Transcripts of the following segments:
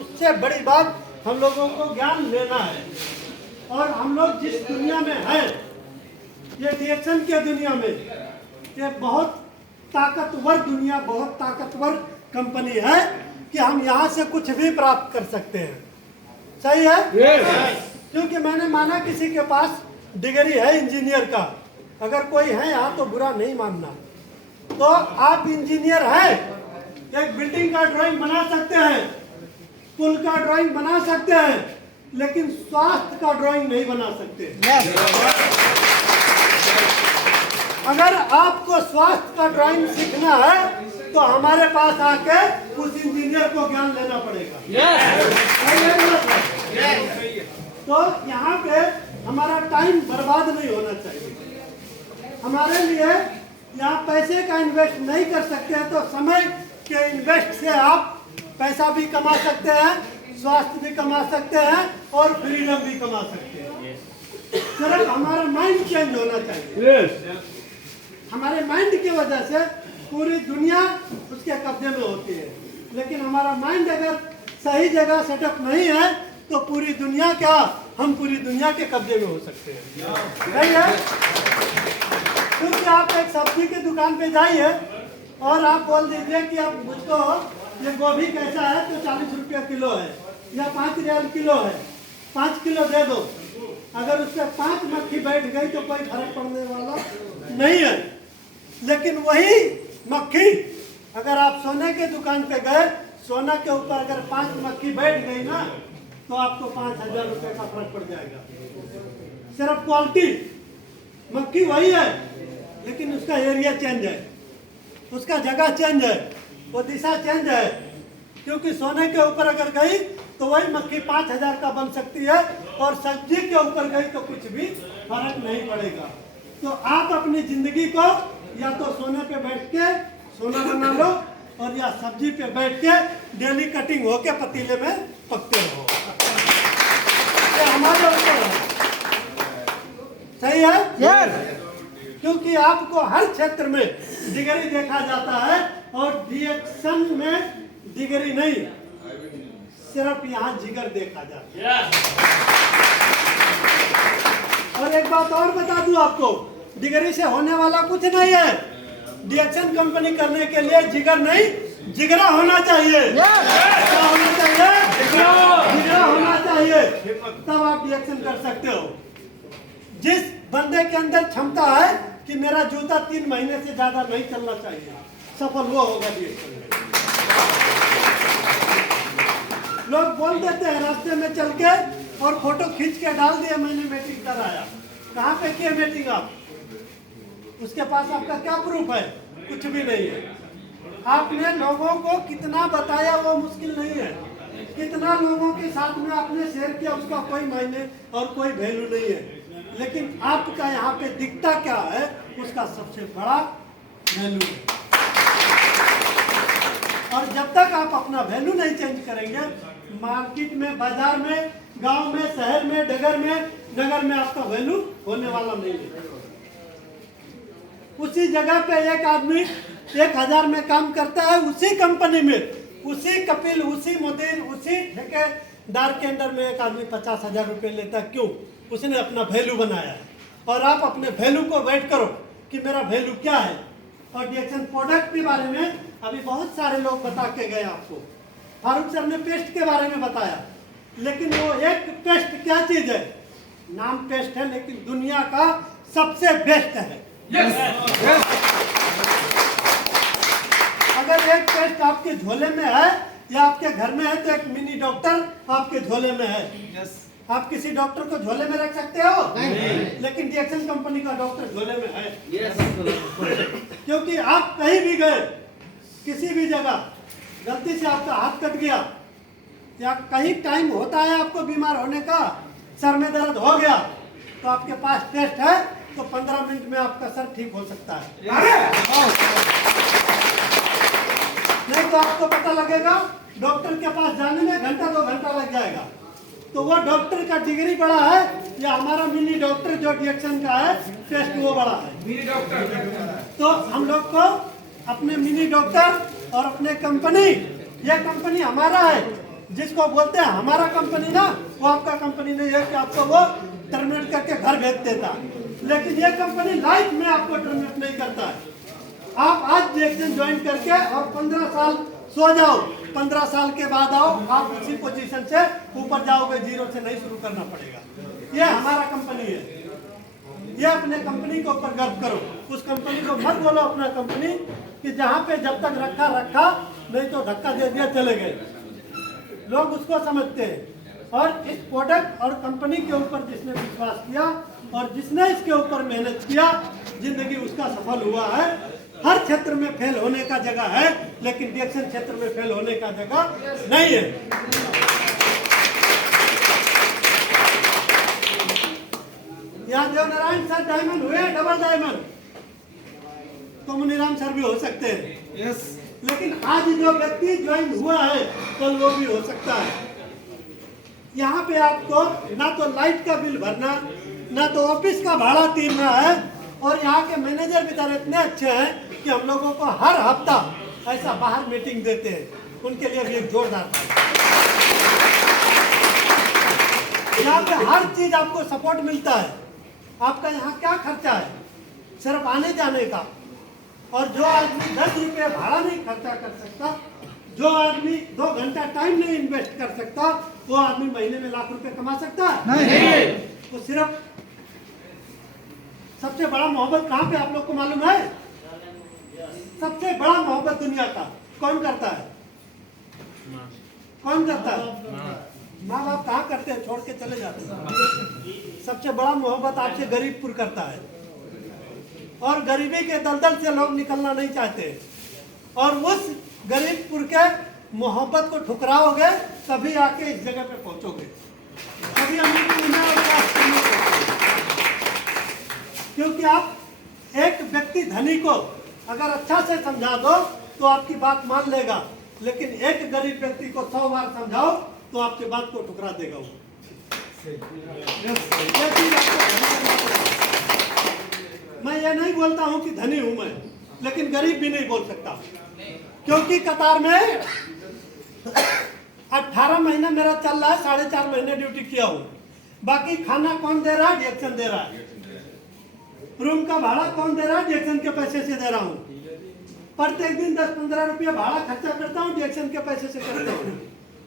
उससे बड़ी बात हम लोगों को ज्ञान लेना है। और हम लोग जिस दुनिया में हैं, ये डीएक्शन के दुनिया में, ये बहुत ताकतवर दुनिया, बहुत ताकतवर कंपनी है कि हम यहाँ से कुछ भी प्राप्त कर सकते हैं। सही है? क्योंकि मैंने माना किसी के पास डिग्री है इंजीनियर का, अगर कोई है यहाँ तो बुरा नहीं मानना। तो आप इंजीनियर हैं, एक बिल्डिंग का ड्राइंग बना सकते हैं, पुल का ड्राइंग बना सकते हैं, लेकिन स्वास्थ्य का ड्राइंग नहीं बना सकते। अगर आपको स्वास्थ्य का ड्राइंग सीखना है तो हमारे पास आके उस इंजीनियर को ज्ञान लेना पड़ेगा। तो यहाँ पे हमारा टाइम बर्बाद नहीं होना चाहिए। हमारे लिए यहाँ पैसे का इन्वेस्ट नहीं कर सकते हैं, तो समय के इन्वेस्ट से आप पैसा भी कमा सकते हैं, स्वास्थ्य भी कमा सकते हैं और फ्रीडम भी कमा सकते हैं। सिर्फ हमारा माइंड चेंज होना चाहिए। हमारे माइंड की वजह से पूरी दुनिया उसके कब्जे में होती है, लेकिन हमारा माइंड अगर सही जगह सेटअप नहीं है तो पूरी दुनिया क्या, हम पूरी दुनिया के कब्जे में हो सकते हैं। नहीं है? क्योंकि आप एक सब्जी की दुकान पे जाइए और आप बोल दीजिए कि आप मुझको ये गोभी कैसा है, तो 40 रुपया किलो है या 5 रियाल किलो है, 5 किलो दे दो। अगर उससे 5 मक्खी बैठ गई तो कोई फर्क पड़ने वाला नहीं है। लेकिन वही मक्खी अगर आप सोने के दुकान पे गए, सोना के ऊपर अगर 5 मक्खी बैठ गई ना, तो आपको 5,000 रुपये का फर्क पड़ जाएगा। सिर्फ क्वालिटी, मक्खी वही है, लेकिन उसका एरिया चेंज है, उसका जगह चेंज है, वो दिशा चेंज है। क्योंकि सोने के ऊपर अगर गई तो वही मक्खी 5,000 का बन सकती है, और सब्जी के ऊपर गई तो कुछ भी फर्क नहीं पड़ेगा। तो आप अपनी जिंदगी को या तो सोने पे बैठ के सोना बना लो, और या सब्जी पे बैठ के डेली कटिंग होके पतीले में पकते रहो। हमारे ऊपर है। सही है? क्योंकि आपको हर क्षेत्र में डिग्री देखा जाता है, और डीएक्शन में डिग्री नहीं, सिर्फ यहाँ जिगर देखा जाता है। और एक बात और बता दूं आपको, डिग्री से होने वाला कुछ नहीं है। डीएक्शन कंपनी करने के लिए जिगर नहीं, जिगरा होना चाहिए। क्या होना चाहिए? जिगरा होना चाहिए, तब आप डीएक्शन कर सकते हो। जिस बंदे के अंदर क्षमता है कि मेरा जूता 3 महीने से ज्यादा नहीं चलना चाहिए, सफल वो होगा डीएक्शन में। लोग बोल देते हैं रास्ते में चल के और फोटो खींच के डाल दिया, मैंने मीटिंग कराया। कहाँ पे किया मीटिंग आप? उसके पास आपका क्या प्रूफ है? कुछ भी नहीं है। आपने लोगों को कितना बताया वो मुश्किल नहीं है, कितना लोगों के साथ में आपने शेयर किया उसका कोई मायने और कोई वैल्यू नहीं है। लेकिन आपका यहाँ पे दिखता क्या है, उसका सबसे बड़ा वैल्यू है। और जब तक आप अपना वैल्यू नहीं चेंज करेंगे, मार्केट में, बाजार में, गांव में, शहर में, नगर में आपका वैल्यू होने वाला नहीं है। उसी जगह पे एक आदमी 1,000 में काम करता है, उसी कंपनी में, उसी कपिल, उसी मुदीर, उसी ठेकेदार के अंदर में एक आदमी 50,000 रुपये लेता है। क्यों? उसने अपना वैल्यू बनाया है। और आप अपने वैल्यू को वेट करो कि मेरा वैल्यू क्या है। और डीएक्शन प्रोडक्ट के बारे में अभी बहुत सारे लोग बता के गए आपको। फारूक सर ने पेस्ट के बारे में बताया, लेकिन वो एक पेस्ट क्या चीज है? नाम पेस्ट है, लेकिन दुनिया का सबसे बेस्ट है। अगर एक पेस्ट आपके झोले में है या आपके घर में है, तो एक मिनी डॉक्टर आपके झोले में है। आप किसी डॉक्टर को झोले में रख सकते हो? नहीं। लेकिन डीएक्शन कंपनी का डॉक्टर झोले में है। क्योंकि आप कहीं भी गए, किसी भी जगह गलती से आपका हाथ कट गया, या कहीं टाइम होता है आपको बीमार होने का, सर में दर्द हो गया, तो आपके पास टेस्ट है, तो 15 मिनट में आपका सर ठीक हो सकता है। नहीं तो आपको पता लगेगा डॉक्टर के पास जाने में घंटा 2 घंटा लग जाएगा। तो वो डॉक्टर का डिग्री बड़ा है या हमारा मिनी डॉक्टर जो डीएक्शन का है टेस्ट वो बड़ा है? Mini doctor. तो हम लोग को अपने मिनी डॉक्टर और अपने कंपनी, ये कंपनी हमारा है, जिसको बोलते हैं हमारा कंपनी ना, वो आपका कंपनी नहीं है कि आपको वो टर्मिनेट करके घर भेज देता, लेकिन ये कंपनी लाइफ में आपको टर्मिनेट नहीं करता है। आप आज डिएक्शन ज्वाइन करके और 15 साल सो जाओ, 15 साल के बाद आओ, आप उसी पोजीशन से ऊपर जाओगे, जीरो से नहीं शुरू करना पड़ेगा। ये हमारा कंपनी है, ये अपने कंपनी के ऊपर गर्व करो। उस कंपनी को मत बोलो अपना कंपनी कि जहाँ पे जब तक रखा रखा, नहीं तो धक्का दे दिया चले गए। लोग उसको समझते हैं। और इस प्रोडक्ट और कंपनी के ऊपर जिसने विश्वास किया और जिसने इसके ऊपर मेहनत किया, जिंदगी उसका सफल हुआ है। हर क्षेत्र में फेल होने का जगह है, लेकिन डिएक्शन क्षेत्र में फेल होने का जगह नहीं है। यहाँ देवनारायण सर डायमंड हुए, डबल डायमंड, तो मुनीराम सर भी हो सकते हैं। यस। लेकिन आज जो व्यक्ति ज्वाइन हुआ है, कल वो भी हो सकता है। यहाँ पे आपको ना तो लाइट का बिल भरना, ना तो ऑफिस का भाड़ा तीरना है। और यहाँ के मैनेजर भी तरह इतने अच्छे हैं कि हम लोगों को हर हफ्ता ऐसा बाहर मीटिंग देते हैं। उनके लिए भी एक जोरदार यहाँ पे हर चीज आपको सपोर्ट मिलता है। आपका यहाँ क्या खर्चा है, सिर्फ आने जाने का। और जो आदमी 10 रुपये भाड़ा नहीं खर्चा कर सकता, जो आदमी 2 घंटा टाइम नहीं इन्वेस्ट कर सकता, वो आदमी महीने में लाख रुपए कमा सकता है? नहीं। तो सिर्फ सबसे बड़ा मोहब्बत कहाँ पे आप लोग को मालूम है? सबसे बड़ा मोहब्बत दुनिया का कौन करता है? कौन करता है? माँ बाप कहाँ करते हैं, छोड़ के चले जाते हैं। सबसे बड़ा मोहब्बत आपसे गरीबपुर करता है। और गरीबी के दलदल से लोग निकलना नहीं चाहते। और उस गरीबपुर के मोहब्बत को ठुकराओगे, तभी आके इस जगह पे पहुंचोगे। तभी क्योंकि आप एक व्यक्ति धनी को अगर अच्छा से समझा दो तो आपकी बात मान लेगा, लेकिन एक गरीब व्यक्ति को 100 बार समझाओ तो आपकी बात को ठुकरा देगा वो। मैं ये नहीं बोलता हूँ कि धनी हूं मैं, लेकिन गरीब भी नहीं बोल सकता, क्योंकि कतार में 18 महीने मेरा चल रहा है, 4.5 महीने ड्यूटी किया हूँ। बाकी खाना कौन दे रहा है? डिएक्शन दे रहा है। रूम का भाड़ा कौन दे रहा है? डिएक्शन के पैसे से दे रहा हूँ। प्रत्येक दिन 10-15 रुपया भाड़ा खर्चा करता हूँ, डिएक्शन के पैसे से करता हूँ।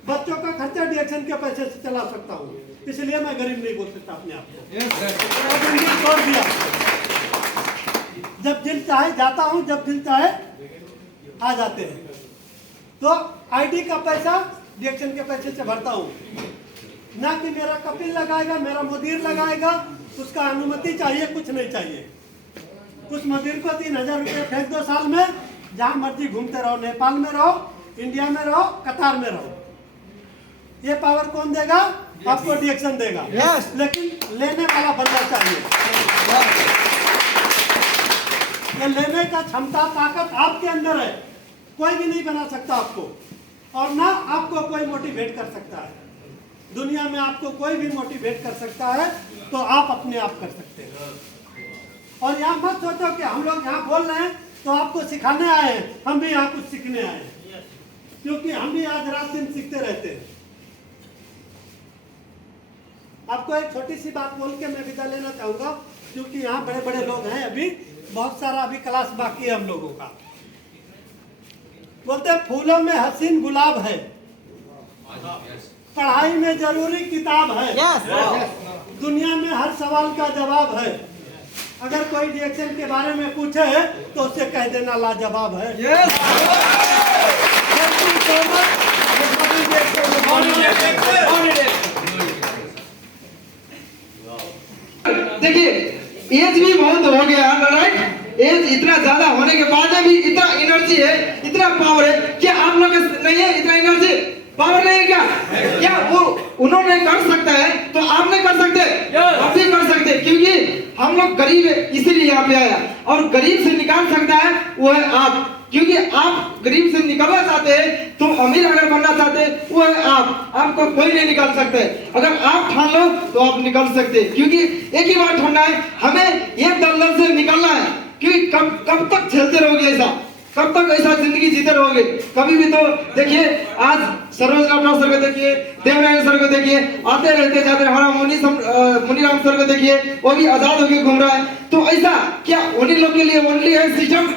बच्चों का खर्चा डिएक्शन के पैसे से चला सकता हूँ। इसलिए मैं गरीब नहीं बोल सकता अपने आप को। छोड़ दिया, जब दिल चाहे जाता हूँ, जब दिल चाहे आ जाते हैं। तो आईडी का पैसा डिएक्शन के पैसे से भरता हूँ, ना कि मेरा कपिल लगाएगा, मेरा मुदीर लगाएगा। उसका अनुमति चाहिए, कुछ नहीं चाहिए। उस मुदीर को 3000 रुपये फेंक दो साल में, जहाँ मर्जी घूमते रहो, नेपाल में रहो, इंडिया में रहो, कतार में रहो। ये पावर कौन देगा? आपको डिएक्शन देगा। लेकिन लेने वाला बंदा चाहिए। ये लेने का क्षमता, ताकत आपके अंदर है। कोई भी नहीं बना सकता आपको, और ना आपको कोई मोटिवेट कर सकता है। दुनिया में आपको कोई भी मोटिवेट कर सकता है तो आप अपने आप कर सकते हैं। और यहाँ मत सोचो कि हम लोग यहाँ बोल रहे हैं तो आपको सिखाने आए हैं। हम भी यहाँ कुछ सीखने आए हैं, क्योंकि हम भी आज रात दिन सीखते रहते हैं। आपको एक छोटी सी बात बोल के मैं विदा लेना चाहूंगा, क्योंकि यहाँ बड़े बड़े लोग हैं, अभी बहुत सारा अभी क्लास बाकी है हम लोगों का। बोलते हैं फूलों में हसीन गुलाब है, पढ़ाई में जरूरी किताब है, दुनिया में हर सवाल का जवाब है। अगर कोई डिएक्शन के बारे में पूछे तो उससे कह देना लाजवाब है। देखिए एज भी बहुत हो गया, राइट? एज इतना ज्यादा होने के बाद भी इतना एनर्जी है, इतना पावर है। क्या आप लोग नहीं है इतना एनर्जी, पावर नहीं है क्या? क्या वो उन्होंने कर सकता है तो आप नहीं कर सकते? आप भी कर सकते, क्योंकि हम लोग गरीब है इसीलिए यहाँ पे आया। और गरीब से निकाल सकता है वो है आप, क्योंकि आप गरीब से निकलना चाहते हैं तो अमीर अगर बनना चाहते हैं वो है आप। आपको कोई नहीं निकाल सकते। अगर आप ठान लो तो आप निकल सकते, क्योंकि एक ही बात ठानना है, हमें एक दलदल से निकलना है। क्योंकि कब तक झेलते रहोगे ऐसा? कब तक ऐसा जिंदगी जीते रहोगे? कभी भी तो देखिए, आज सरोज राठौर सर को देखिए, देवनारायण सर को देखिए, आते रहते जाते, हमारा मुनीराम सर को देखिए, वो भी आजाद होकर घूम रहा है। तो ऐसा क्या उन्हीं लोग के लिए ओनली है सिस्टम?